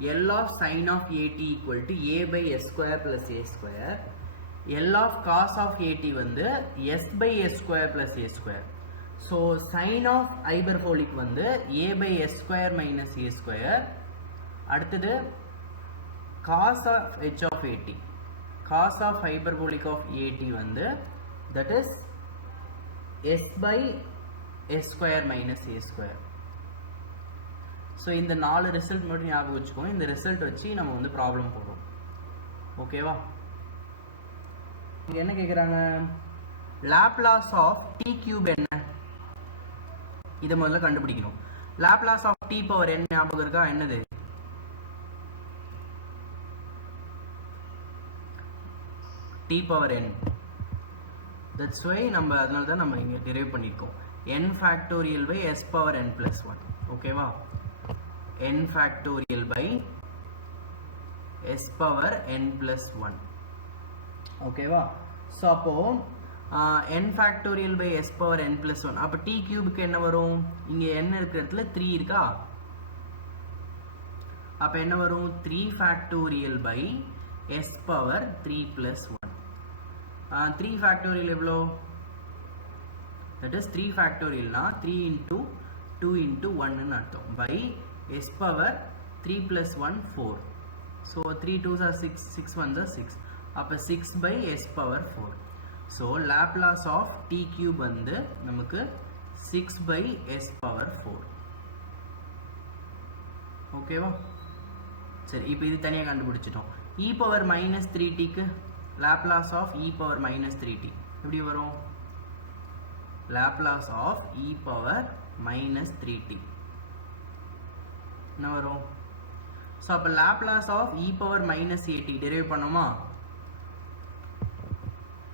L of sin of AT equal to A by S square plus A square. L of cos of AT வந்து S by S square plus A square. So sin of hyperbolic வந்து A by S square minus A square. அடுத்தது cos of H of AT. Cos of hyperbolic of AT வந்து that is S by S square minus A square. So இந்த நாலு result மட்டும் ஞாபகம் வச்சுக்கோங்க. இந்த result வச்சு நம்ம வந்து ப்ராப்ளம் போடுறோம். ஓகேவா? இங்க என்ன கேக்குறாங்க? லாப்லாஸ் ஆஃப் t cube என்ன? இத முதல்ல கண்டுபிடிக்கணும். Laplace of t power n ஞாபகம் இருக்கா? என்னது? t power n. That's why நம்ம அதனால தான் நம்ம இங்க டிரைவ் பண்ணிருக்கோம். n factorial by s power n plus 1. ஓகேவா? n factorial by s power n plus 1. ஓகேவா? ஸோ அப்போ n factorial by s power n plus 1. அப்போ t cube என்ன வரும்? இங்க n இருக்கிற இடத்துல 3 இருக்கா? அப்போ என்ன வரும்? 3 factorial by s power 3 plus 1. 3 factorial எவ்வளோ? That is 3 factorial na 3 into 2 into 1 ன்னு அர்த்தம். by s power 3 plus 1 4. So 3 2s are 6, 6 1s are 6. அப்போ 6 by s power 4. So Laplace of t cube வந்து நமக்கு 6 by s power 4. ஓகேவா? சரி, இப்போ இது தனியாக கண்டுபிடிச்சிட்டோம். e power minus 3t க்கு Laplace of e power minus 3t எப்படி வரும்? Laplace of e power minus 3t என்ன வரும்? ஸோ அப்போ Laplace of e power minus at derive பண்ணுமா?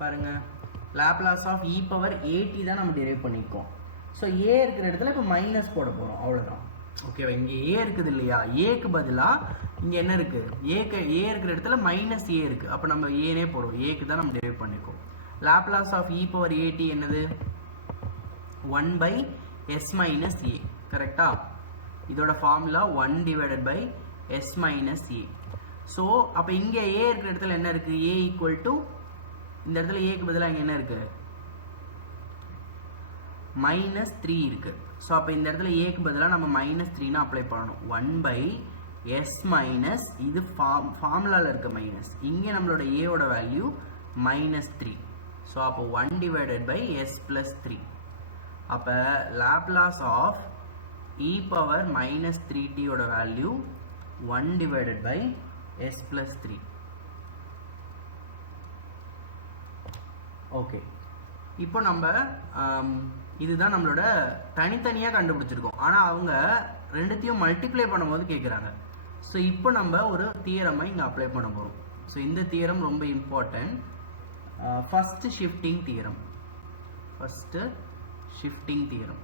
பாருங்க, Laplace of e power at தான் நம்ம டெரைவ் பண்ணிருக்கோம். ஸோ a இருக்கிற இடத்துல இப்போ மைனஸ் போட போகிறோம், அவ்வளோதான். ஓகேவா? இங்கே a இருக்குது இல்லையா? ஏக்கு பதிலாக இங்கே என்ன இருக்குது? a இருக்கிற இடத்துல மைனஸ் a இருக்குது. அப்போ நம்ம ஏனே போடுவோம், ஏக்கு தான் நம்ம டெரைவ் பண்ணிருக்கோம். Laplace of e power at என்னது? 1 by s minus a. கரெக்டா? இதோட formula 1 divided by s minus a. So அப்போ இங்கே a இருக்கிற இடத்துல என்ன இருக்குது? a equal to இந்த இடத்துல ஏக்கு பதிலாக இங்கே என்ன இருக்குது? மைனஸ் 3 இருக்குது. ஸோ அப்போ இந்த இடத்துல ஏக்கு பதிலாக நம்ம மைனஸ் 3ன்னு அப்ளை பண்ணணும். 1 by s மைனஸ் இது ஃபார்முலாவில் இருக்க மைனஸ், இங்கே நம்மளோட ஏவோட வேல்யூ மைனஸ் 3. ஸோ அப்போ 1 divided by s plus 3. அப்போ Laplace of e power minus 3t ஓட value 1 divided by s plus 3. Okay, இப்போ நம்ம இதுதான் நம்மளோட தனித்தனியாக கண்டுபிடிச்சிருக்கோம். ஆனால் அவங்க ரெண்டுத்தையும் மல்டிப்ளை பண்ணும்போது கேட்குறாங்க. ஸோ இப்போ நம்ம ஒரு தியரமை இங்கே அப்ளை பண்ண போகிறோம். ஸோ இந்த தியரம் ரொம்ப important. First shifting theorem.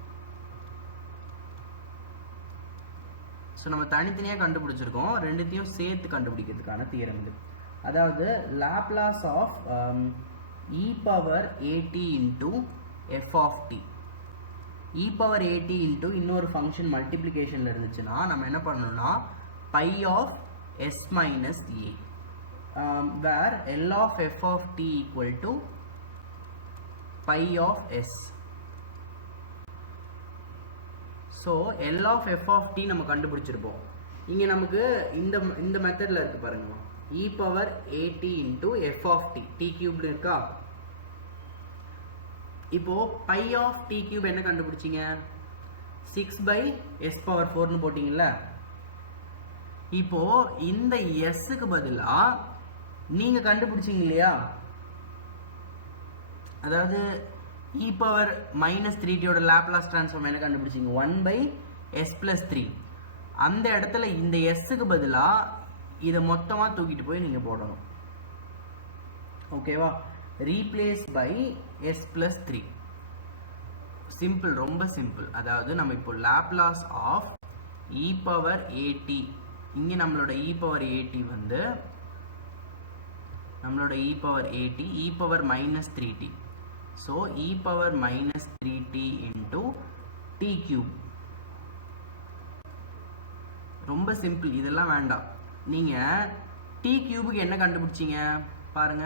So நம்ம தனித்தனியாக கண்டுபிடிச்சிருக்கோம், ரெண்டுத்தையும் சேர்த்து கண்டுபிடிக்கிறதுக்கான தியரம் இது. அதாவது Laplace of e power at into f of t. e power at into இன்னொரு ஃபங்க்ஷன் மல்டிப்ளிகேஷனில் இருந்துச்சுன்னா நம்ம என்ன பண்ணணும்னா pi of s minus a, where L of f of t equal to pi of s. So L of f of t நம்ம கண்டுபிடிச்சிருப்போம். இங்கே நமக்கு இந்த மெத்தடில் இருக்குது பாருங்க, e power at into f of t, t cube இருக்கா? இப்போ pi of t cube என்ன கண்டுபிடிச்சிங்க? 6 by s power 4ன்னு போட்டிங்கல்ல. இப்போ இந்த sக்கு பதிலாக நீங்கள் கண்டுபிடிச்சிங்க இல்லையா? அதாவது e power minus 3t ஓட லாப்லாஸ் ட்ரான்ஸ்ஃபார்ம் என்ன கண்டுபிடிச்சிங்க? 1 by s plus 3. அந்த இடத்துல இந்த sக்கு பதிலாக இதை மொத்தமாக தூக்கிட்டு போய் நீங்கள் போடணும். ஓகேவா? Replace by s plus 3. Simple, ரொம்ப சிம்பிள். அதாவது நம்ம இப்போ Laplace of e power at, இங்கே நம்மளோட e power at வந்து நம்மளோட e power at e power minus 3t. So e power minus 3t into t cube. ரொம்ப சிம்பிள், இதெல்லாம் வேண்டாம். நீங்கள் t கியூபுக்கு என்ன கண்டுபிடிச்சிங்க பாருங்க.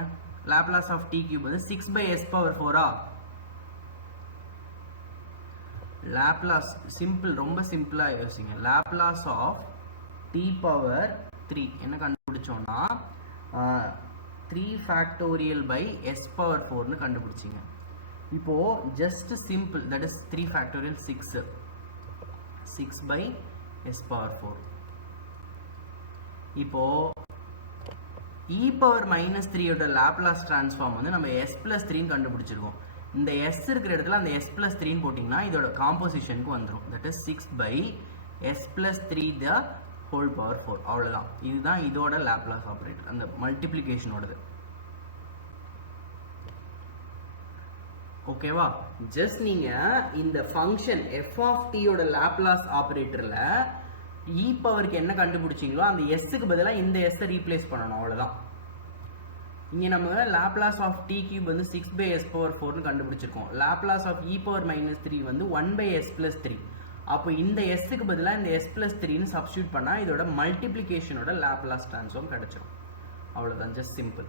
லாப்லாஸ் ஆஃப் t கியூப் வந்து 6/s⁴. லாப்லாஸ் சிம்பிள், ரொம்ப சிம்பிளாக யோசிங்க. லாப்லாஸ் ஆஃப் t⁻3 என்ன கண்டுபிடிச்சோம்னா 3 கண்டுபிடிச்சிங்க. இப்போ just simple, that is 3 6/s⁴. இப்போ e⁻³ ஓட லாப்லாஸ் டிரான்ஸ்ஃபார்ம் வந்து நம்ம s+3 கண்டுபிடிச்சிருக்கோம். இந்த s இருக்கிற இடத்துல அந்த s+3 போட்டிங்கன்னா இதோட காம்போசிஷனுக்கு வந்துடும். That is 6/s+3⁴. அவ்வளோதான். இதுதான் இதோட லாப்லாஸ் ஆப்ரேட்டர், அந்த மல்டிப்ளிகேஷனோடது. ஓகேவா? ஜஸ்ட் நீங்கள் இந்த ஃபங்க்ஷன் f(t) ஓட லாப்லாஸ் ஆப்ரேட்டரில் e பவருக்கு என்ன கண்டுபிடிச்சிங்களோ அந்த s-க்கு பதிலாக இந்த s-ஐ ரீப்ளேஸ் பண்ணணும். அவ்வளோதான். இங்கே நம்ம லாப்லாஸ் ஆஃப் t கியூப் வந்து 6/s⁴ கண்டுபிடிச்சிருக்கோம். லாப்லாஸ் ஆஃப் e⁻³ வந்து 1/s+3. அப்போ இந்த s-க்கு பதிலாக இந்த s+3ன்னு சப்ஸ்டியூட் பண்ணால் இதோட மல்டிப்ளிகேஷனோட லாப்லாஸ் ட்ரான்ஸ்ஃபார்ம் கிடைச்சிடும். அவ்வளோதான், ஜஸ்ட் சிம்பிள்.